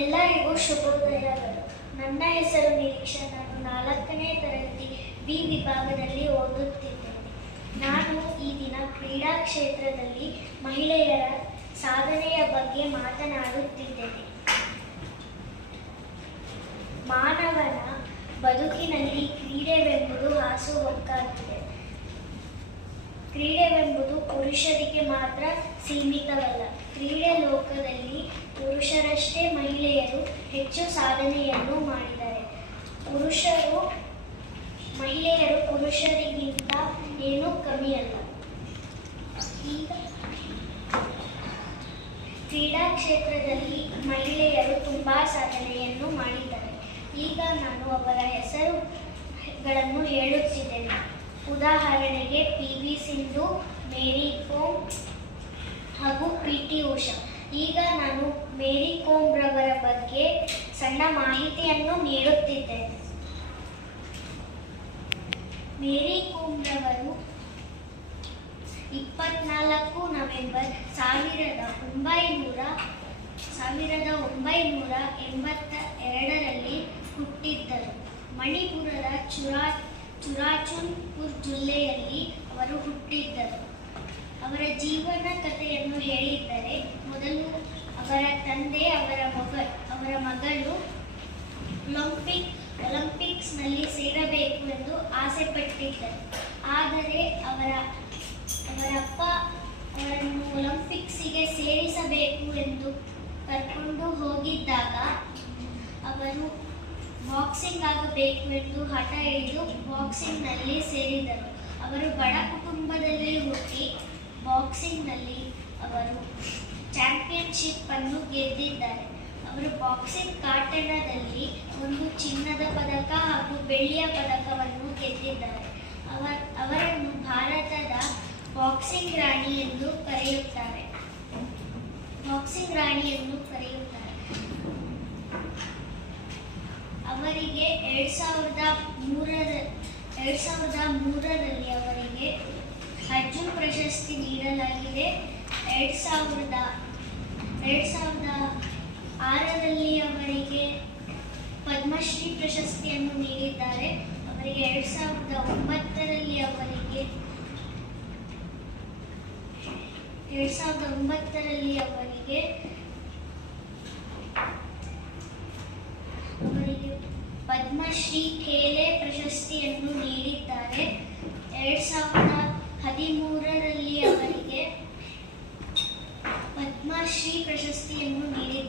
ಎಲ್ಲರಿಗೂ ಶುಭೋದಯಗಳು. ನನ್ನ ಹೆಸರು ನಿರೀಕ್ಷಾ. ನಾನು 4ನೇ ತರಗತಿ ಬಿ ವಿಭಾಗದಲ್ಲಿ ಓದುತ್ತಿದ್ದೇನೆ. ನಾನು ಈ ದಿನ ಕ್ರೀಡಾ ಕ್ಷೇತ್ರದಲ್ಲಿ ಮಹಿಳೆಯರ ಸಾಧನೆಯ ಬಗ್ಗೆ ಮಾತನಾಡುತ್ತಿದ್ದೇನೆ. ಮಾನವನ ಬದುಕಿನಲ್ಲಿ ಕ್ರೀಡೆವೆಂಬುದು ಹಾಸುಹೊಕ್ಕಾಗಿದೆ. ಕ್ರೀಡೆವೆಂಬುದು ಪುರುಷರಿಗೆ ಮಾತ್ರ ಸೀಮಿತವಲ್ಲ. ಕ್ರೀಡೆ ಲೋಕದಲ್ಲಿ ಪುರುಷರಷ್ಟೇ ಮಹಿಳೆಯರು ಹೆಚ್ಚು ಸಾಧನೆಯನ್ನು ಮಾಡಿದ್ದಾರೆ. ಮಹಿಳೆಯರು ಪುರುಷರಿಗಿಂತ ಏನೂ ಕಮ್ಮಿಯಲ್ಲ. ಈಗ ಕ್ರೀಡಾ ಕ್ಷೇತ್ರದಲ್ಲಿ ಮಹಿಳೆಯರು ತುಂಬ ಸಾಧನೆಯನ್ನು ಮಾಡಿದ್ದಾರೆ. ಈಗ ನಾನು ಅವರ ಹೆಸರುಗಳನ್ನು ಹೇಳುತ್ತಿದ್ದೇನೆ. ಉದಾಹರಣೆಗೆ PV ಸಿಂಧು, ಮೇರಿ ಕೋಮ್ ಹಾಗೂ PT ಉಷಾ. ಈಗ ನಾನು ಮೇರಿ ಕೋಮ್ ರವರ ಬಗ್ಗೆ ಸಣ್ಣ ಮಾಹಿತಿಯನ್ನು ನೀಡುತ್ತಿದ್ದೇನೆ. ಮೇರಿ ಕೋಮ್ ರವರು 24 ನವೆಂಬರ್ 1982ರಲ್ಲಿ ಹುಟ್ಟಿದ್ದರು. ಮಣಿಪುರದ ಚುರಾಚುಂದ್ಪುರ್ ಜಿಲ್ಲೆಯಲ್ಲಿ ಅವರು ಹುಟ್ಟಿದ್ದರು. ಅವರ ಜೀವನ ಕಥೆಯನ್ನು ಹೇಳಿದ್ದರೆ, ಮೊದಲು ಅವರ ತಂದೆ ಅವರ ಮಗಳು ಒಲಿಂಪಿಕ್ಸ್ನಲ್ಲಿ ಸೇರಬೇಕು ಎಂದು ಆಸೆಪಟ್ಟಿದ್ದರು. ಆದರೆ ಅವರ ಅಪ್ಪ ಅವರನ್ನು ಒಲಿಂಪಿಕ್ಸಿಗೆ ಸೇರಿಸಬೇಕು ಎಂದು ಕರ್ಕೊಂಡು ಹೋಗಿದ್ದಾಗ ಅವರು ಬಾಕ್ಸಿಂಗ್ ಆಗಬೇಕು ಎಂದು ಹಠ ಹಿಡಿದು ಬಾಕ್ಸಿಂಗ್ನಲ್ಲಿ ಸೇರಿದರು. ಅವರು ಬಡ ಕುಟುಂಬದಲ್ಲಿ ಹುಟ್ಟಿ ಬಾಕ್ಸಿಂಗ್ನಲ್ಲಿ ಅವರು ಚಾಂಪಿಯನ್ಶಿಪ್ ಅನ್ನು ಗೆದ್ದಿದ್ದಾರೆ. ಅವರು ಬಾಕ್ಸಿಂಗ್ ಕಾಟಣದಲ್ಲಿ 1 ಚಿನ್ನದ ಪದಕ ಹಾಗೂ ಬೆಳ್ಳಿಯ ಪದಕವನ್ನು ಗೆದ್ದಿದ್ದಾರೆ. ಅವರನ್ನು ಭಾರತದ ಬಾಕ್ಸಿಂಗ್ ರಾಣಿ ಎಂದು ಕರೆಯುತ್ತಾರೆ. ಅವರಿಗೆ 2003ರಲ್ಲಿ ಅವರಿಗೆ ಅರ್ಜುನ್ ಪ್ರಶಸ್ತಿ ನೀಡಲಾಗಿದೆ. 2006ರಲ್ಲಿ ಅವರಿಗೆ ಪದ್ಮಶ್ರೀ ಪ್ರಶಸ್ತಿಯನ್ನು ನೀಡಿದ್ದಾರೆ. ಅವರಿಗೆ 2009ರಲ್ಲಿ ಅವರಿಗೆ ಪದ್ಮಶ್ರೀ ಖೇಲೆ ಪ್ರಶಸ್ತಿಯನ್ನು ನೀಡಿದ್ದಾರೆ. 2013ರಲ್ಲಿ ಅವರಿಗೆ ಪದ್ಮಶ್ರೀ ಪ್ರಶಸ್ತಿಯನ್ನು ನೀಡಿದ್ದಾರೆ.